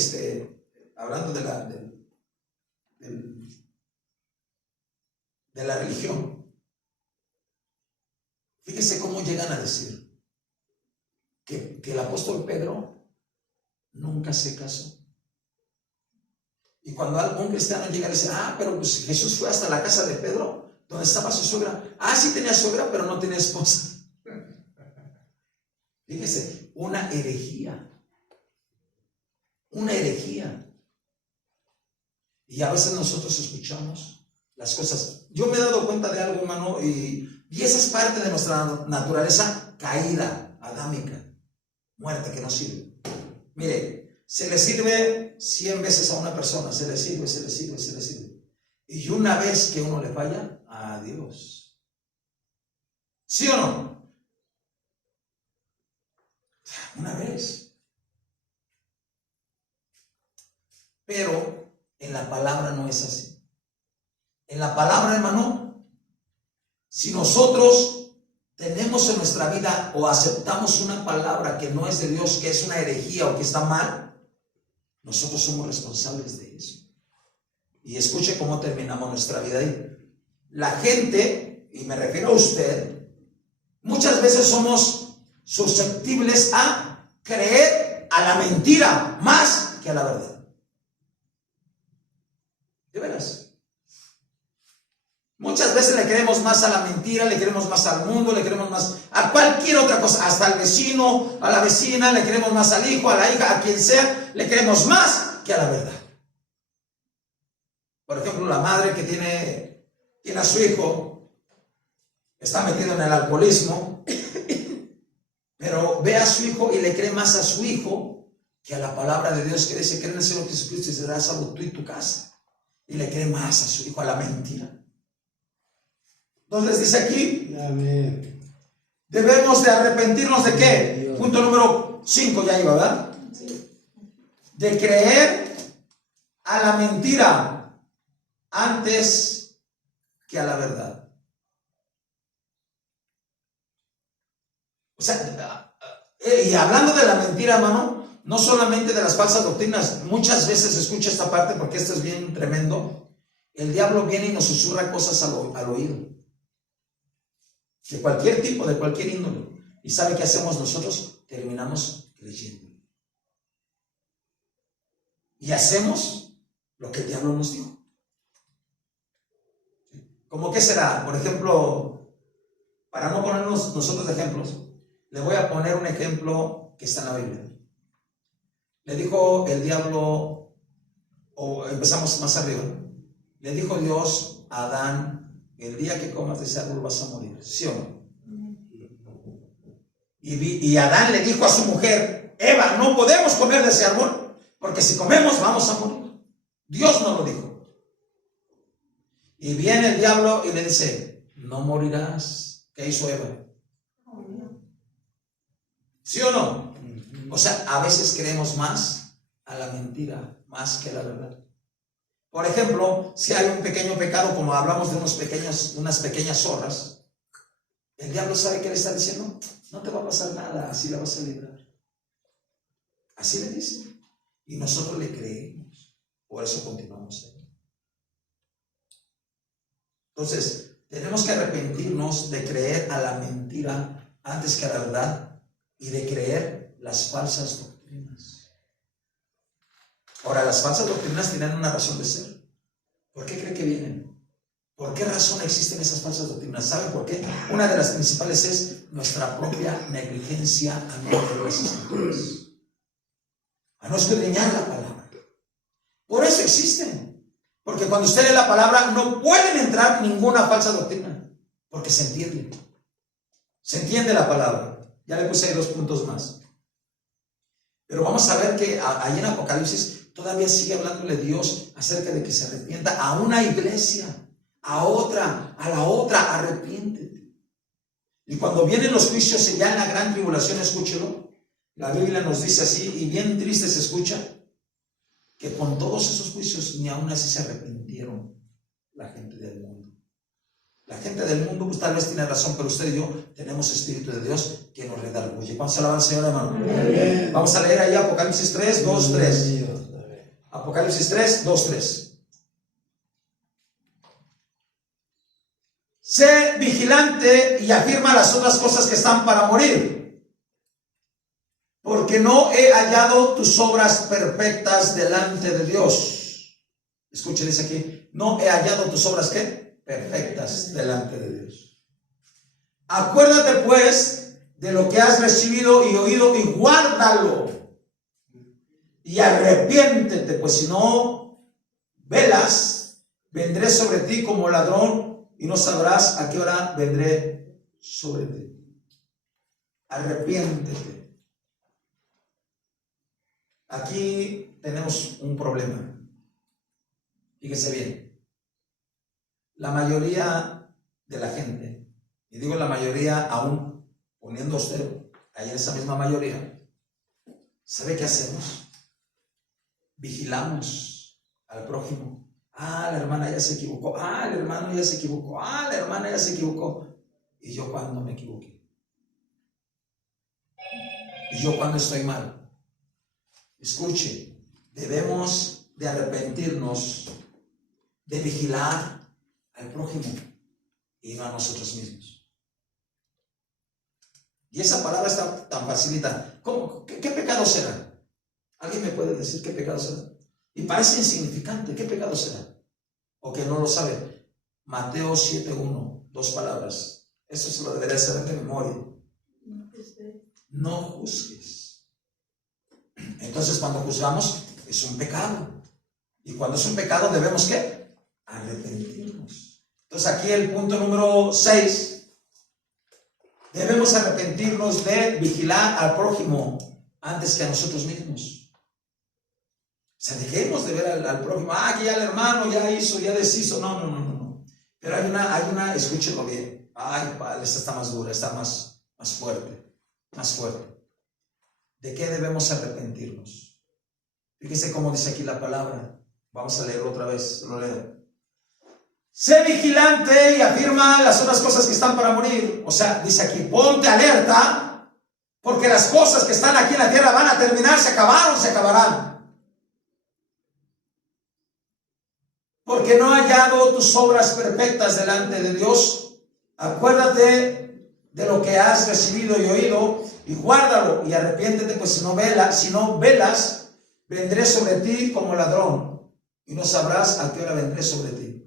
hablando de la religión, fíjese cómo llegan a decir que el apóstol Pedro nunca se casó. Y cuando algún cristiano llega y dice, pero pues Jesús fue hasta la casa de Pedro, donde estaba su suegra. Sí tenía suegra, pero no tenía esposa. Fíjese, una herejía. Una herejía. Y a veces nosotros escuchamos las cosas. Yo me he dado cuenta de algo, hermano, y esa es parte de nuestra naturaleza caída, adámica, muerta, que no sirve. Mire, se le sirve 100 veces a una persona, se le sirve. Y una vez que uno le falla, adiós. ¿Sí o no? Una vez. Pero en la palabra no es así. En la palabra, hermano, si nosotros tenemos en nuestra vida o aceptamos una palabra que no es de Dios, que es una herejía o que está mal, nosotros somos responsables de eso. Y escuche cómo terminamos nuestra vida ahí. La gente, y me refiero a usted, muchas veces somos susceptibles a creer a la mentira más que a la verdad. ¿De veras? Muchas veces le queremos más a la mentira, le queremos más al mundo, le queremos más a cualquier otra cosa, hasta al vecino, a la vecina, le queremos más al hijo, a la hija, a quien sea, le queremos más que a la verdad. Por ejemplo, la madre que tiene a su hijo, está metido en el alcoholismo, pero ve a su hijo y le cree más a su hijo que a la palabra de Dios que dice: cree en el Señor Jesucristo y serás salvo tú y tu casa. Y le cree más a su hijo, a la mentira. Entonces dice aquí, amén, debemos de arrepentirnos ¿de qué? Punto número 5 ya iba, ¿verdad? De creer a la mentira, antes que a la verdad. O sea, y hablando de la mentira, hermano, no solamente de las falsas doctrinas, muchas veces escucha esta parte porque esto es bien tremendo. El diablo viene y nos susurra cosas al oído, de cualquier tipo, de cualquier índole. ¿Y sabe qué hacemos nosotros? Terminamos creyendo. Y hacemos lo que el diablo nos dijo. ¿Cómo qué será? Por ejemplo, para no ponernos nosotros de ejemplos, le voy a poner un ejemplo que está en la Biblia. Le dijo el diablo, o empezamos más arriba, le dijo Dios a Adán: el día que comas de ese árbol vas a morir, ¿sí o no? Y Adán le dijo a su mujer, Eva, no podemos comer de ese árbol, porque si comemos vamos a morir. Dios nos lo dijo. Y viene el diablo y le dice, no morirás. ¿Qué hizo Eva? ¿Sí o no? O sea, a veces creemos más a la mentira, más que a la verdad. Por ejemplo, si hay un pequeño pecado, como hablamos de unas pequeñas zorras, el diablo sabe que le está diciendo, no te va a pasar nada, así la vas a librar. Así le dice. Y nosotros le creemos. Por eso continuamos ahí. Entonces, tenemos que arrepentirnos de creer a la mentira antes que a la verdad y de creer las falsas doctrinas. Ahora, las falsas doctrinas tienen una razón de ser. ¿Por qué cree que vienen? ¿Por qué razón existen esas falsas doctrinas? ¿Sabe por qué? Una de las principales es nuestra propia negligencia a no leer las Escrituras, a no escudriñar la palabra. Por eso existen. Porque cuando usted lee la palabra no pueden entrar ninguna falsa doctrina, porque se entiende. Se entiende la palabra. Ya le puse ahí 2 puntos más. Pero vamos a ver que ahí en Apocalipsis todavía sigue hablándole Dios acerca de que se arrepienta a una iglesia, a otra, a la otra, arrepiéntete. Y cuando vienen los juicios ya en la gran tribulación, escúchelo, la Biblia nos dice así, y bien triste se escucha, que con todos esos juicios ni aún así se arrepintieron la gente del mundo. La gente del mundo pues, tal vez tiene razón, pero usted y yo tenemos Espíritu de Dios que nos redarguye. Vamos a alabar al Señor, hermano. Amén. Vamos a leer ahí Apocalipsis 3, 2, 3. Apocalipsis 3, 2, 3. Sé vigilante y afirma las otras cosas que están para morir, porque no he hallado tus obras perfectas delante de Dios. Escuchen, dice aquí, no he hallado tus obras, ¿qué? Perfectas delante de Dios. Acuérdate pues de lo que has recibido y oído y guárdalo y arrepiéntete, pues si no velas, vendré sobre ti como ladrón y no sabrás a qué hora vendré sobre ti. Arrepiéntete. Aquí tenemos un problema. Fíjese bien. La mayoría de la gente, y digo la mayoría aún poniendo usted ahí en esa misma mayoría, ¿sabe qué hacemos? Vigilamos al prójimo. Ah, la hermana ya se equivocó. Ah, el hermano ya se equivocó. Ah, la hermana ya se equivocó. ¿Y yo cuándo me equivoqué? ¿Y yo cuándo estoy mal? Escuche, debemos de arrepentirnos, de vigilar al prójimo y no a nosotros mismos. Y esa palabra está tan facilita. ¿Cómo? ¿Qué pecado será? ¿Alguien me puede decir qué pecado será? Y parece insignificante. ¿Qué pecado será? O que no lo sabe. Mateo 7:1, 2 palabras. Eso se lo debería saber de memoria. No juzgues. Entonces, cuando juzgamos, es un pecado. Y cuando es un pecado, debemos ¿qué? Arrepentirnos. Entonces, aquí el punto número 6. Debemos arrepentirnos de vigilar al prójimo antes que a nosotros mismos. O sea, dejemos de ver al prójimo, que ya el hermano ya hizo, ya deshizo. No. Pero hay una, escúchenlo bien. Ay, padre, esta está más dura, está más fuerte. ¿De qué debemos arrepentirnos? Fíjense cómo dice aquí la palabra. Vamos a leerlo otra vez, lo leo. sé vigilante y afirma las otras cosas que están para morir. O sea, dice aquí, ponte alerta, porque las cosas que están aquí en la tierra van a terminar, se acabaron, se acabarán. Porque no ha hallado tus obras perfectas delante de Dios. Acuérdate de lo que has recibido y oído, y guárdalo, y arrepiéntete, pues si no velas, vendré sobre ti como ladrón, y no sabrás a qué hora vendré sobre ti.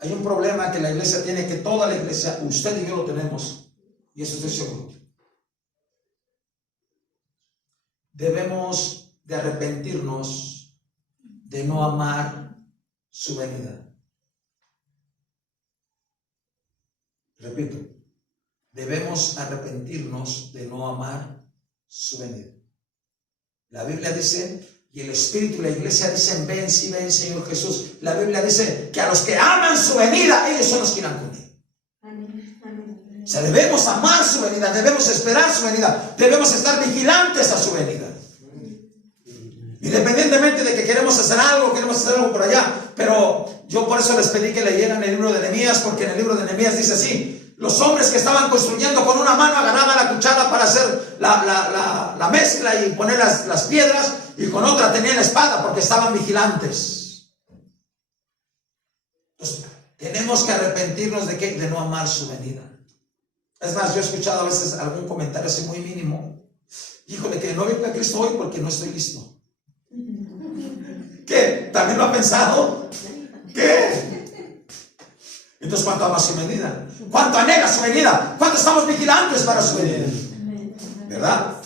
Hay un problema que la iglesia tiene, que toda la iglesia, usted y yo lo tenemos, y eso estoy seguro. Debemos de arrepentirnos de no amar su venida. Repito, debemos arrepentirnos de no amar su venida. La Biblia dice, y el Espíritu y la iglesia dicen, ven, sí, ven, Señor Jesús. La Biblia dice que a los que aman su venida, ellos son los que irán con él. O sea, debemos amar su venida, debemos esperar su venida, debemos estar vigilantes a su venida. Independientemente de que queremos hacer algo por allá. Pero yo por eso les pedí que leyeran el libro de Nehemías, porque en el libro de Nehemías dice así: los hombres que estaban construyendo con una mano agarraban la cuchara para hacer la mezcla y poner las piedras, y con otra tenían la espada porque estaban vigilantes. Entonces, tenemos que arrepentirnos de ¿qué? De no amar su venida. Es más, yo he escuchado a veces algún comentario así muy mínimo: híjole, que no vengo a Cristo hoy porque no estoy listo. ¿Qué? ¿También lo ha pensado? ¿Qué? Entonces, ¿cuánto ama su venida? ¿Cuánto anhela su venida? ¿Cuánto estamos vigilantes para su venida? ¿Verdad?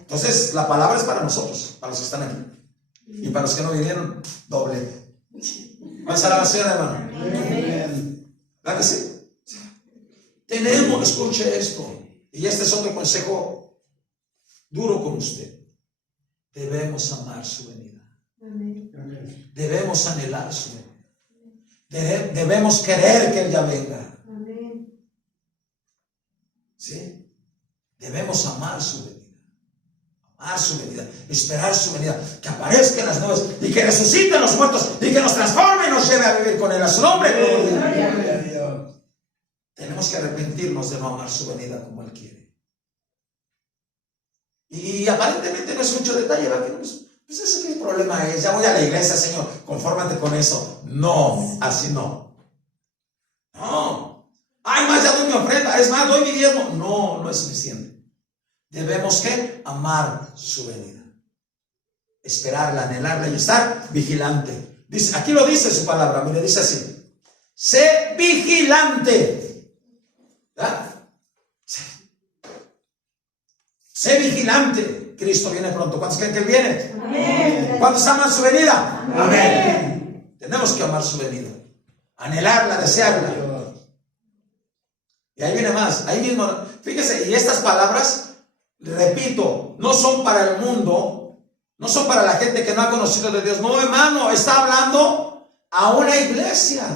Entonces, la palabra es para nosotros, para los que están aquí. Y para los que no vinieron, doble. ¿Vamos a la oración, hermano? ¿Verdad que sí? Tenemos, escuche esto. Y este es otro consejo duro con usted. Debemos amar su venida. Debemos anhelar su venida. Debemos querer que Él ya venga. ¿Sí? Debemos amar su venida. Amar su venida. Esperar su venida. Que aparezcan las nubes y que resuciten los muertos y que nos transforme y nos lleve a vivir con Él. A su nombre. Gloria a Dios. Tenemos que arrepentirnos de no amar su venida como Él quiere. Y aparentemente no es mucho detalle, ¿verdad? Pues ese qué problema es, ya voy a la iglesia, Señor, confórmate con eso. No, así no. No. Ay, más, ya doy mi ofrenda, es más, doy mi diezmo. No, no es suficiente. Debemos ¿qué? Amar su venida. Esperarla, anhelarla y estar vigilante. Dice, aquí lo dice su palabra, mire, dice así: sé vigilante. ¿Verdad? Sé vigilante. Cristo viene pronto. ¿Cuántos creen que Él viene? Amén. ¿Cuántos aman su venida? Amén. Amén. Tenemos que amar su venida, anhelarla, desearla. Y ahí viene más. Ahí mismo, fíjese, y estas palabras, repito, no son para el mundo, no son para la gente que no ha conocido de Dios. No, hermano, está hablando a una iglesia.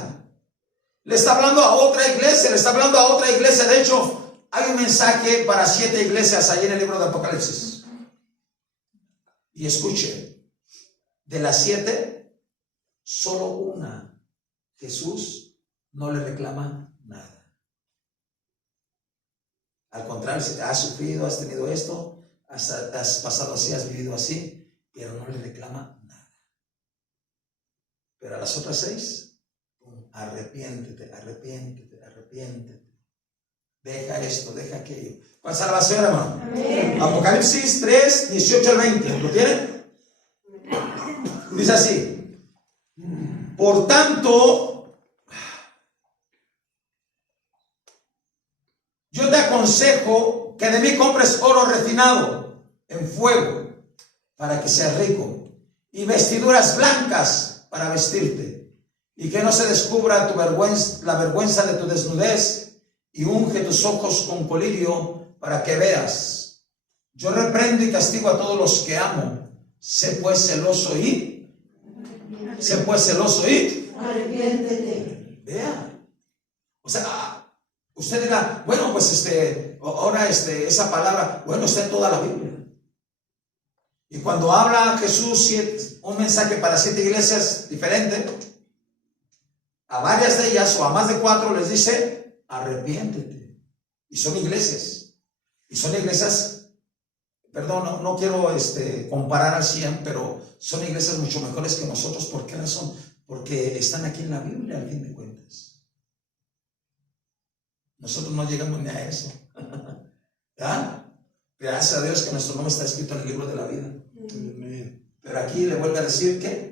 Le está hablando a otra iglesia, le está hablando a otra iglesia. De hecho, hay un mensaje para 7 iglesias ahí en el libro de Apocalipsis. Y escuche, de las 7, solo una, Jesús no le reclama nada. Al contrario, si has sufrido, has tenido esto, has pasado así, has vivido así, pero no le reclama nada. Pero a las otras 6, arrepiéntete, arrepiéntete, arrepiéntete. Deja esto, deja aquello. ¿Cuál salvación, hermano? Amén. Apocalipsis 3, 18 al 20. ¿Lo tienen? Dice así: por tanto, yo te aconsejo que de mí compres oro refinado en fuego para que seas rico, y vestiduras blancas para vestirte, y que no se descubra la vergüenza de tu desnudez, y unge tus ojos con colirio para que veas. Yo reprendo y castigo a todos los que amo. Sé pues celoso y arrepiéntete. Vea. O sea, usted dirá, bueno, pues ahora esa palabra, bueno, está en toda la Biblia. Y cuando habla Jesús un mensaje para 7 iglesias diferentes, a varias de ellas o a más de 4 les dice, arrepiéntete. Y son iglesias. Y son iglesias, perdón, no quiero comparar al 100, pero son iglesias mucho mejores que nosotros. ¿Por qué razón? Porque están aquí en la Biblia, al fin de cuentas. Nosotros no llegamos ni a eso. ¿Ya? Gracias a Dios que nuestro nombre está escrito en el libro de la vida. Amén. Pero aquí le vuelve a decir que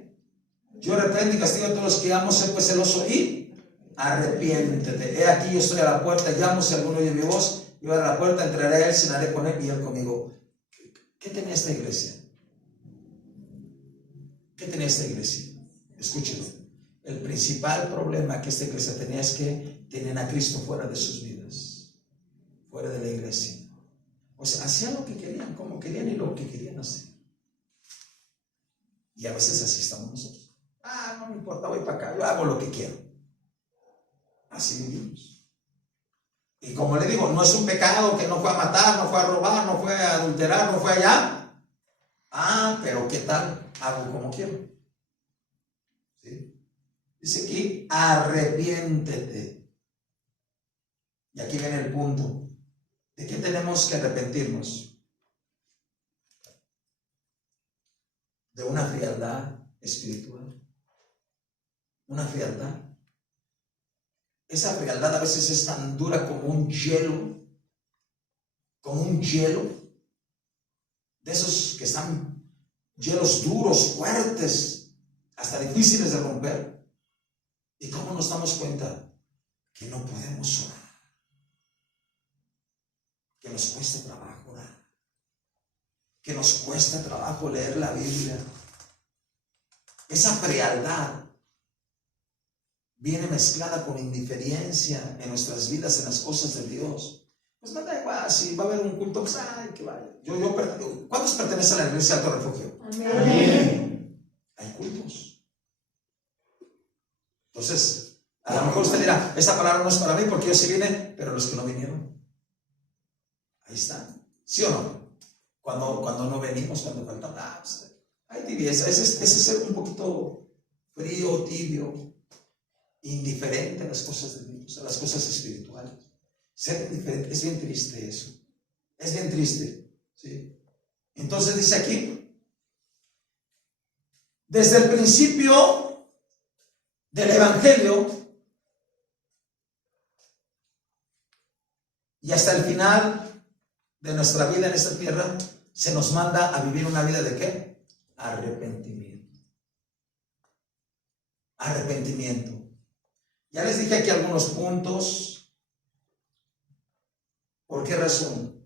yo reprendo y castigo a todos los que amo, sé pues celoso y arrepiéntete. He aquí yo estoy a la puerta, llamo, si alguno oye mi voz, yo a la puerta, entraré a él, cenaré con él y él conmigo. ¿Qué tenía esta iglesia? ¿Qué tenía esta iglesia? Escúchelo. El principal problema que esta iglesia tenía es que tenían a Cristo fuera de sus vidas, fuera de la iglesia. O sea, hacían lo que querían, como querían y lo que querían hacer. Y a veces así estamos nosotros. No me importa, voy para acá, yo hago lo que quiero. Así vivimos. Y como le digo, no es un pecado que no fue a matar, no fue a robar, no fue a adulterar, no fue allá. Pero ¿qué tal? Hago como quiero. ¿Sí? Dice aquí, arrepiéntete. Y aquí viene el punto. ¿De qué tenemos que arrepentirnos? De una frialdad espiritual. Una frialdad. Esa frialdad a veces es tan dura como un hielo. Como un hielo. De esos que están hielos duros, fuertes, hasta difíciles de romper. ¿Y cómo nos damos cuenta? Que no podemos orar. Que nos cuesta trabajo orar. Que nos cuesta trabajo leer la Biblia. Esa frialdad viene mezclada con indiferencia en nuestras vidas, en las cosas de Dios. Pues me da igual, si va a haber un culto, pues que vaya. ¿Cuántos pertenecen a la iglesia Alto Refugio? Amén. Hay cultos. Entonces, a lo mejor usted dirá, esta palabra no es para mí porque yo sí vine, pero los que no vinieron, ahí están. ¿Sí o no? Cuando no venimos, cuando faltamos, pues, hay tibieza. Ese es ser un poquito frío, tibio, indiferente a las cosas de Dios, a las cosas espirituales. Ser indiferente, es bien triste eso. Es bien triste. ¿Sí? Entonces dice aquí, desde el principio del Evangelio y hasta el final de nuestra vida en esta tierra, se nos manda a vivir una vida de ¿qué? Arrepentimiento. Arrepentimiento. Ya les dije aquí algunos puntos. ¿Por qué razón?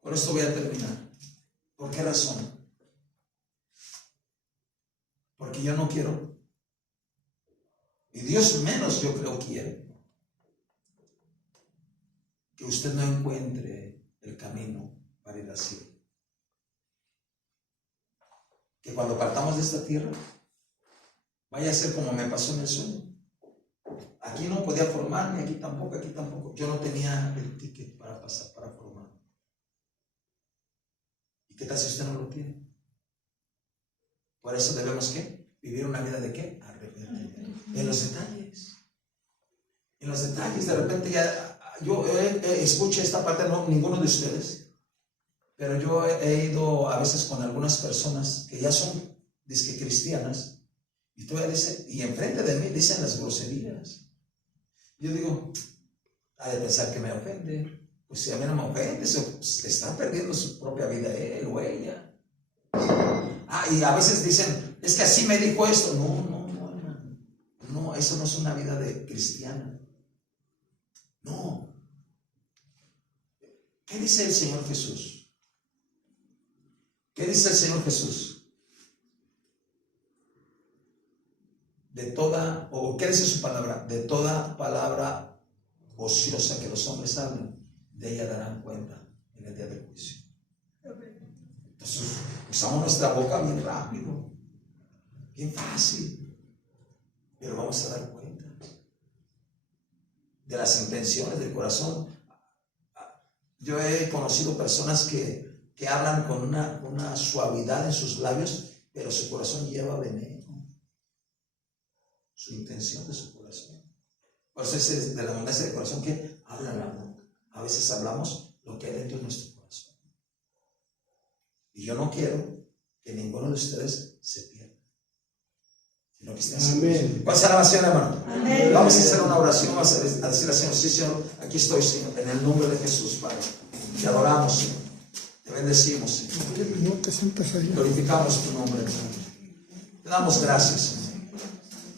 Por esto voy a terminar. ¿Por qué razón? Porque yo no quiero. Y Dios menos yo creo quiere. Que usted no encuentre el camino para ir al cielo. Que cuando partamos de esta tierra, vaya a ser como me pasó en el sueño. Aquí no podía formarme, aquí tampoco. Yo no tenía el ticket para pasar, para formar. ¿Y qué tal si usted no lo tiene? Por eso debemos, ¿qué? Vivir una vida de ¿qué? Arrepentimiento. En los detalles. En los detalles, de repente ya, yo escuché esta parte, no, ninguno de ustedes, pero yo he ido a veces con algunas personas que ya son, dizque cristianas, y todavía dicen, y enfrente de mí dicen las groserías. Yo digo, ha de pensar que me ofende. Pues si a mí no me ofende, se está perdiendo su propia vida él o ella. Y a veces dicen, es que así me dijo esto. No, hermano. No, eso no es una vida de cristiana. No. ¿Qué dice el Señor Jesús? ¿Qué dice el Señor Jesús? De toda, o ¿qué dice su palabra? De toda palabra ociosa que los hombres hablen, de ella darán cuenta en el día del juicio. Entonces, usamos nuestra boca bien rápido, bien fácil, pero vamos a dar cuenta de las intenciones del corazón. Yo he conocido personas que hablan con una suavidad en sus labios, pero su corazón lleva veneno. su intención de su corazón. Por eso es de la abundancia del corazón que habla la boca. A veces hablamos lo que hay dentro de nuestro corazón. Y yo no quiero que ninguno de ustedes se pierda, sino que estén seguros. Amén. ¿Cuál será la oración, hermano? Amén. Vamos a hacer una oración, vamos a decirle al Señor: sí, Señor, aquí estoy, Señor, en el nombre de Jesús, Padre. Te adoramos, Señor. Te bendecimos, Señor. No te sientas ahí. Glorificamos tu nombre, Señor. Te damos gracias, Señor.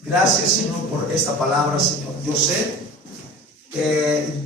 Gracias, Señor, por esta palabra, Señor. Yo sé que